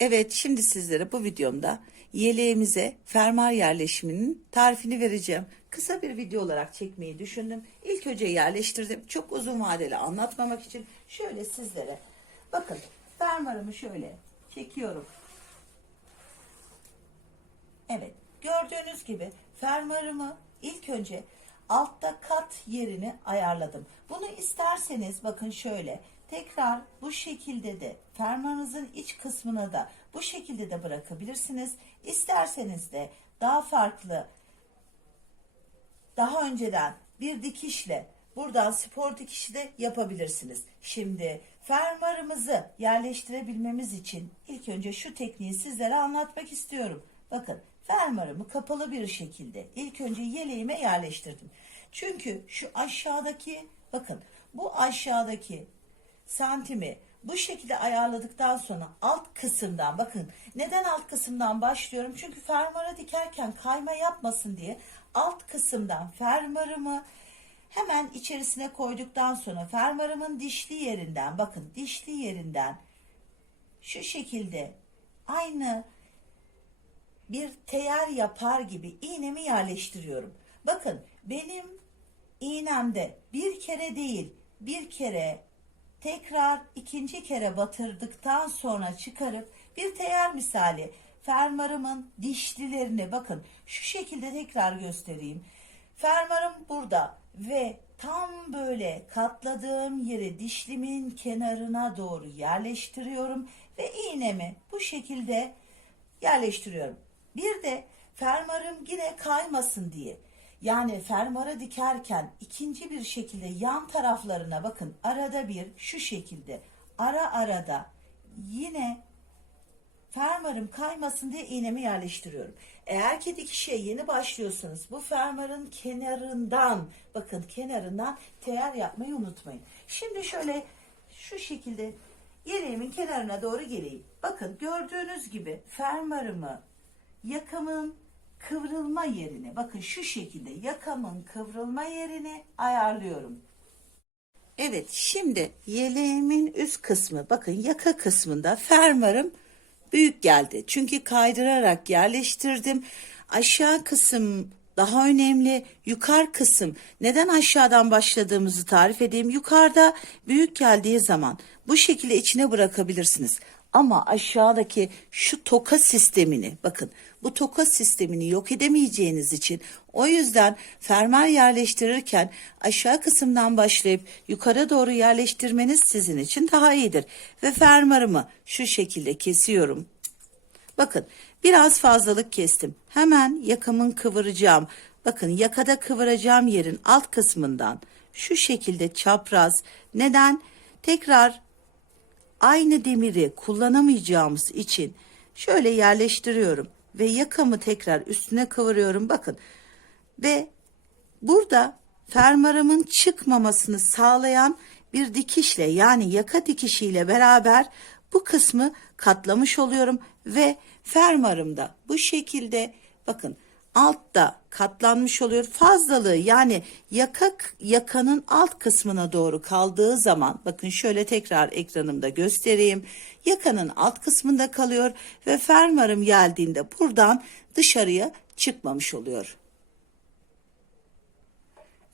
Evet, şimdi sizlere bu videomda yeleğimize fermuar yerleşiminin tarifini vereceğim. Kısa bir video olarak çekmeyi düşündüm. İlk önce yerleştirdim. Çok uzun vadeli anlatmamak için şöyle sizlere bakın fermuarımı şöyle çekiyorum. Evet, gördüğünüz gibi fermuarımı ilk önce altta kat yerini ayarladım. Bunu isterseniz bakın şöyle tekrar bu şekilde de fermuarınızın iç kısmına da bu şekilde de bırakabilirsiniz. İsterseniz de daha farklı daha önceden bir dikişle buradan spor dikişi de yapabilirsiniz. Şimdi fermuarımızı yerleştirebilmemiz için ilk önce şu tekniği sizlere anlatmak istiyorum. Bakın fermuarımı kapalı bir şekilde ilk önce yeleğime yerleştirdim. Çünkü şu aşağıdaki bakın bu aşağıdaki santimi bu şekilde ayarladıktan sonra alt kısımdan bakın neden alt kısımdan başlıyorum? Çünkü fermuara dikerken kayma yapmasın diye alt kısımdan fermuarımı hemen içerisine koyduktan sonra fermuarımın dişli yerinden bakın dişli yerinden şu şekilde aynı bir teyer yapar gibi iğnemi yerleştiriyorum. Bakın benim iğnemde bir kere değil bir kere tekrar ikinci kere batırdıktan sonra çıkarıp bir teyer misali fermuarımın dişlilerini bakın şu şekilde tekrar göstereyim. Fermuarım burada ve tam böyle katladığım yeri dişlimin kenarına doğru yerleştiriyorum ve iğnemi bu şekilde yerleştiriyorum. Bir de fermuarım yine kaymasın diye yani fermuara dikerken ikinci bir şekilde yan taraflarına bakın arada bir şu şekilde ara arada yine fermuarım kaymasın diye iğnemi yerleştiriyorum. Eğer ki dikişe yeni başlıyorsanız bu fermuarın kenarından bakın kenarından teyer yapmayı unutmayın. Şimdi şöyle şu şekilde yeleğimin kenarına doğru geleyim. Bakın gördüğünüz gibi fermuarımı yakamın kıvrılma yerini bakın şu şekilde yakamın kıvrılma yerini ayarlıyorum. Evet şimdi yeleğimin üst kısmı bakın yaka kısmında fermuarım büyük geldi. Çünkü kaydırarak yerleştirdim. Aşağı kısım daha önemli. Yukarı kısım. Neden aşağıdan başladığımızı tarif edeyim. Yukarıda büyük geldiği zaman bu şekilde içine bırakabilirsiniz. Ama aşağıdaki şu toka sistemini bakın bu toka sistemini yok edemeyeceğiniz için o yüzden fermuar yerleştirirken aşağı kısımdan başlayıp yukarı doğru yerleştirmeniz sizin için daha iyidir. Ve fermuarımı şu şekilde kesiyorum. Bakın biraz fazlalık kestim. Hemen yakamın kıvıracağım. Bakın yakada kıvıracağım yerin alt kısmından şu şekilde çapraz. Neden? Tekrar aynı demiri kullanamayacağımız için şöyle yerleştiriyorum ve yakamı tekrar üstüne kıvırıyorum. Bakın ve burada fermuarımın çıkmamasını sağlayan bir dikişle yani yaka dikişiyle beraber bu kısmı katlamış oluyorum ve fermuarımda bu şekilde bakın altta katlanmış oluyor. Fazlalığı yani yaka yakanın alt kısmına doğru kaldığı zaman bakın şöyle tekrar ekranımda göstereyim. Yakanın alt kısmında kalıyor ve fermuarım geldiğinde buradan dışarıya çıkmamış oluyor.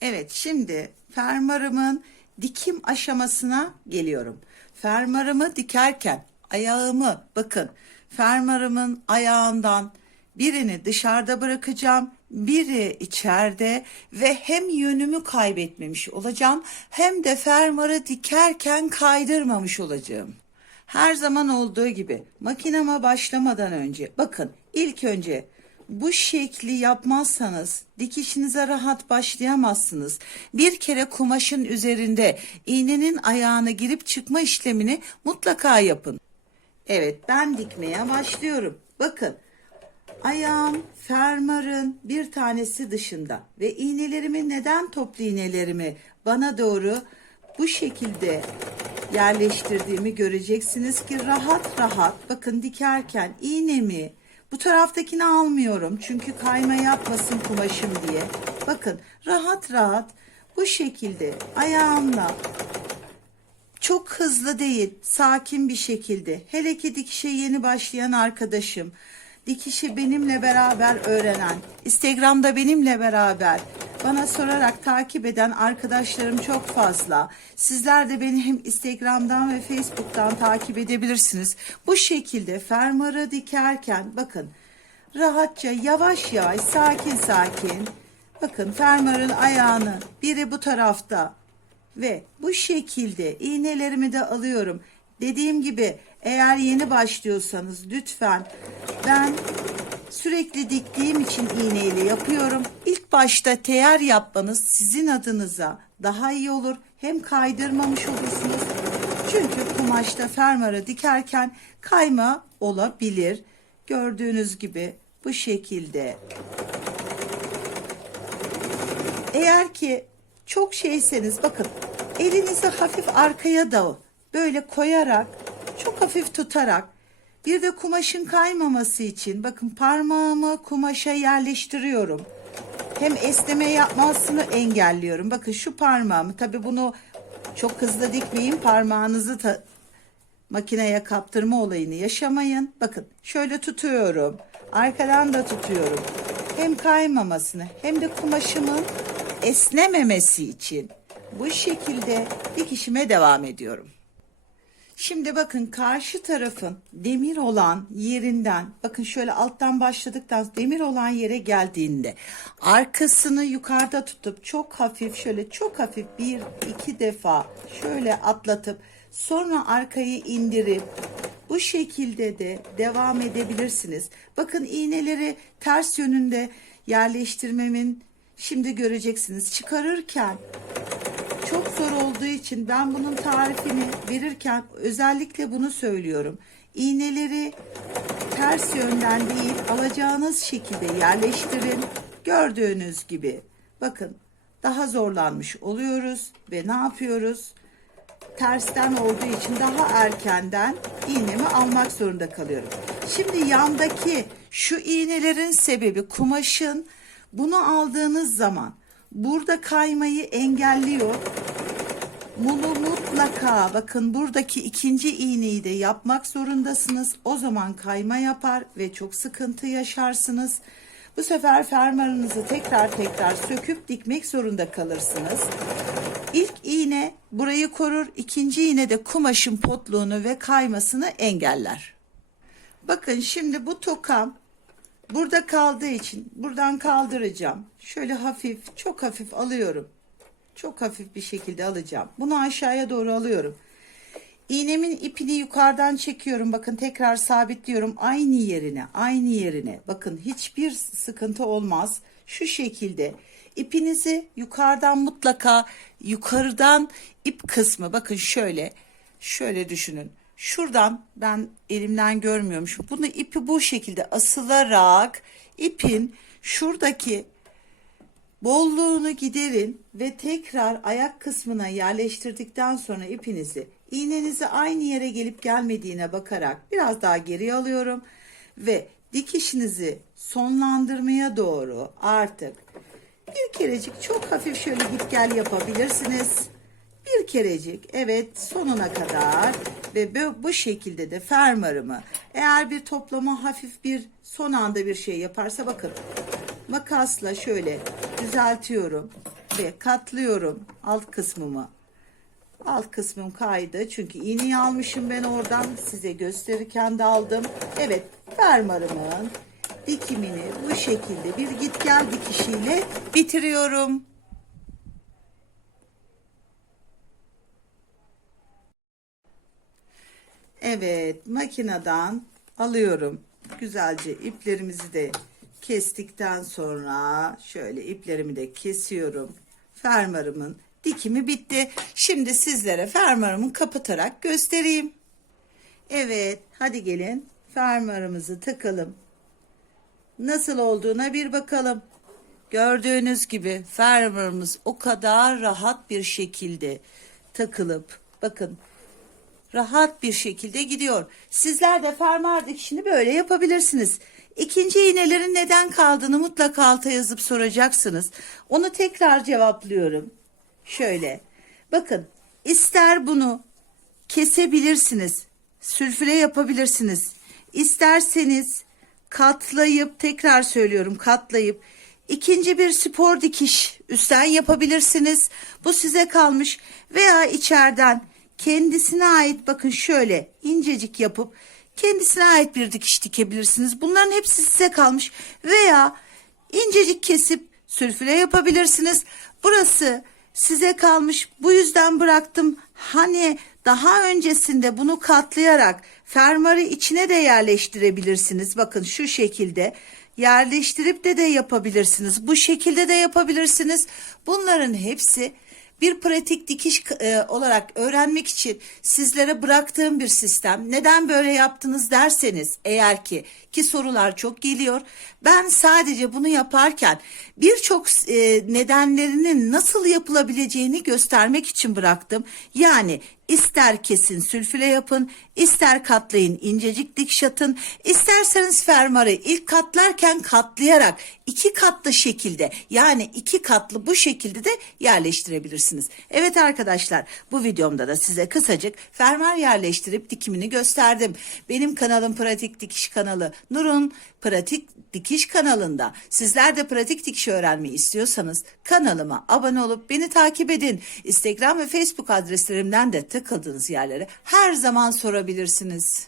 Evet şimdi fermuarımın dikim aşamasına geliyorum. Fermuarımı dikerken ayağımı bakın fermuarımın ayağından birini dışarıda bırakacağım, biri içeride ve hem yönümü kaybetmemiş olacağım hem de fermuarı dikerken kaydırmamış olacağım. Her zaman olduğu gibi makinama başlamadan önce bakın ilk önce bu şekli yapmazsanız dikişinize rahat başlayamazsınız. Bir kere kumaşın üzerinde iğnenin ayağına girip çıkma işlemini mutlaka yapın. Evet ben dikmeye başlıyorum. Bakın ayağım fermuarın bir tanesi dışında ve iğnelerimi neden toplu iğnelerimi bana doğru bu şekilde yerleştirdiğimi göreceksiniz ki rahat rahat bakın dikerken iğnemi bu taraftakini almıyorum çünkü kayma yapmasın kumaşım diye. Bakın rahat rahat bu şekilde ayağımla Çok hızlı değil, sakin bir şekilde. Hele ki dikişe yeni başlayan arkadaşım, dikişi benimle beraber öğrenen, Instagram'da benimle beraber bana sorarak takip eden arkadaşlarım çok fazla. Sizler de beni hem Instagram'dan ve Facebook'tan takip edebilirsiniz. Bu şekilde fermuarı dikerken bakın rahatça yavaş yavaş sakin sakin bakın fermuarın ayağını biri bu tarafta ve bu şekilde iğnelerimi de alıyorum. Dediğim gibi eğer yeni başlıyorsanız lütfen ben sürekli diktiğim için iğneyle yapıyorum. İlk başta teyer yapmanız sizin adınıza daha iyi olur. Hem kaydırmamış olursunuz. Çünkü kumaşta fermuarı dikerken kayma olabilir. Gördüğünüz gibi bu şekilde eğer ki çok şeyseniz bakın elinizi hafif arkaya da böyle koyarak çok hafif tutarak bir de kumaşın kaymaması için bakın parmağımı kumaşa yerleştiriyorum. Hem esneme yapmasını engelliyorum. Bakın şu parmağımı tabi bunu çok hızlı dikmeyin parmağınızı ta- makineye kaptırma olayını yaşamayın. Bakın şöyle tutuyorum. Arkadan da tutuyorum. Hem kaymamasını hem de kumaşımın esnememesi için bu şekilde dikişime devam ediyorum. Şimdi bakın karşı tarafın demir olan yerinden bakın şöyle alttan başladıktan demir olan yere geldiğinde arkasını yukarıda tutup çok hafif şöyle çok hafif bir iki defa şöyle atlatıp sonra arkayı indirip bu şekilde de devam edebilirsiniz. Bakın iğneleri ters yönünde yerleştirmemin şimdi göreceksiniz. Çıkarırken çok zor olduğu için ben bunun tarifini verirken özellikle bunu söylüyorum. İğneleri ters yönden değil alacağınız şekilde yerleştirin. Gördüğünüz gibi bakın daha zorlanmış oluyoruz ve ne yapıyoruz? Tersten olduğu için daha erkenden iğnemi almak zorunda kalıyorum. Şimdi yandaki şu iğnelerin sebebi kumaşın bunu aldığınız zaman burada kaymayı engelliyor. Bunu mutlaka bakın buradaki ikinci iğneyi de yapmak zorundasınız. O zaman kayma yapar ve çok sıkıntı yaşarsınız. Bu sefer fermuarınızı tekrar tekrar söküp dikmek zorunda kalırsınız. İlk iğne burayı korur, ikinci iğne de kumaşın potluğunu ve kaymasını engeller. Bakın şimdi bu tokam burada kaldığı için buradan kaldıracağım. Şöyle hafif, çok hafif alıyorum. Çok hafif bir şekilde alacağım. Bunu aşağıya doğru alıyorum. İğnemin ipini yukarıdan çekiyorum. Bakın tekrar sabitliyorum. Aynı yerine, aynı yerine. Bakın hiçbir sıkıntı olmaz. Şu şekilde ipinizi yukarıdan mutlaka yukarıdan ip kısmı bakın şöyle şöyle düşünün. Şuradan ben elimden görmüyormuşum. Bunu ipi bu şekilde asılarak ipin şuradaki bolluğunu giderin ve tekrar ayak kısmına yerleştirdikten sonra ipinizi iğnenizi aynı yere gelip gelmediğine bakarak biraz daha geriye alıyorum ve dikişinizi sonlandırmaya doğru artık bir kerecik çok hafif şöyle git gel yapabilirsiniz. Bir kerecik evet sonuna kadar ve bu, bu şekilde de fermuarımı eğer bir toplama hafif bir son anda bir şey yaparsa bakın makasla şöyle düzeltiyorum ve katlıyorum alt kısmımı. Alt kısmım kaydı çünkü iğneyi almışım ben oradan size gösterirken de aldım. Evet fermuarımın dikimini bu şekilde bir git gel dikişiyle bitiriyorum. Evet makineden alıyorum. Güzelce iplerimizi de kestikten sonra şöyle iplerimi de kesiyorum. Fermuarımın dikimi bitti. Şimdi sizlere fermuarımı kapatarak göstereyim. Evet hadi gelin fermuarımızı takalım. Nasıl olduğuna bir bakalım. Gördüğünüz gibi fermuarımız o kadar rahat bir şekilde takılıp bakın rahat bir şekilde gidiyor. Sizler de fermuar dikişini böyle yapabilirsiniz. İkinci iğnelerin neden kaldığını mutlaka alta yazıp soracaksınız. Onu tekrar cevaplıyorum. Şöyle. Bakın ister bunu kesebilirsiniz. Sülfüre yapabilirsiniz. İsterseniz katlayıp tekrar söylüyorum katlayıp ikinci bir spor dikiş üstten yapabilirsiniz. Bu size kalmış veya içeriden kendisine ait bakın şöyle incecik yapıp kendisine ait bir dikiş dikebilirsiniz. Bunların hepsi size kalmış veya incecik kesip sülfüre yapabilirsiniz. Burası size kalmış. Bu yüzden bıraktım. Hani daha öncesinde bunu katlayarak fermuarı içine de yerleştirebilirsiniz. Bakın şu şekilde yerleştirip de de yapabilirsiniz. Bu şekilde de yapabilirsiniz. Bunların hepsi bir pratik dikiş e, olarak öğrenmek için sizlere bıraktığım bir sistem. Neden böyle yaptınız derseniz eğer ki ki sorular çok geliyor. Ben sadece bunu yaparken birçok e, nedenlerinin nasıl yapılabileceğini göstermek için bıraktım. Yani ister kesin sülfüle yapın, ister katlayın incecik dikiş atın, isterseniz fermuarı ilk katlarken katlayarak iki katlı şekilde yani iki katlı bu şekilde de yerleştirebilirsiniz. Evet arkadaşlar bu videomda da size kısacık fermuar yerleştirip dikimini gösterdim. Benim kanalım Pratik Dikiş kanalı. Nur'un Pratik Dikiş kanalında sizler de pratik dikiş öğrenmeyi istiyorsanız kanalıma abone olup beni takip edin. Instagram ve Facebook adreslerimden de tıkladığınız yerlere her zaman sorabilirsiniz.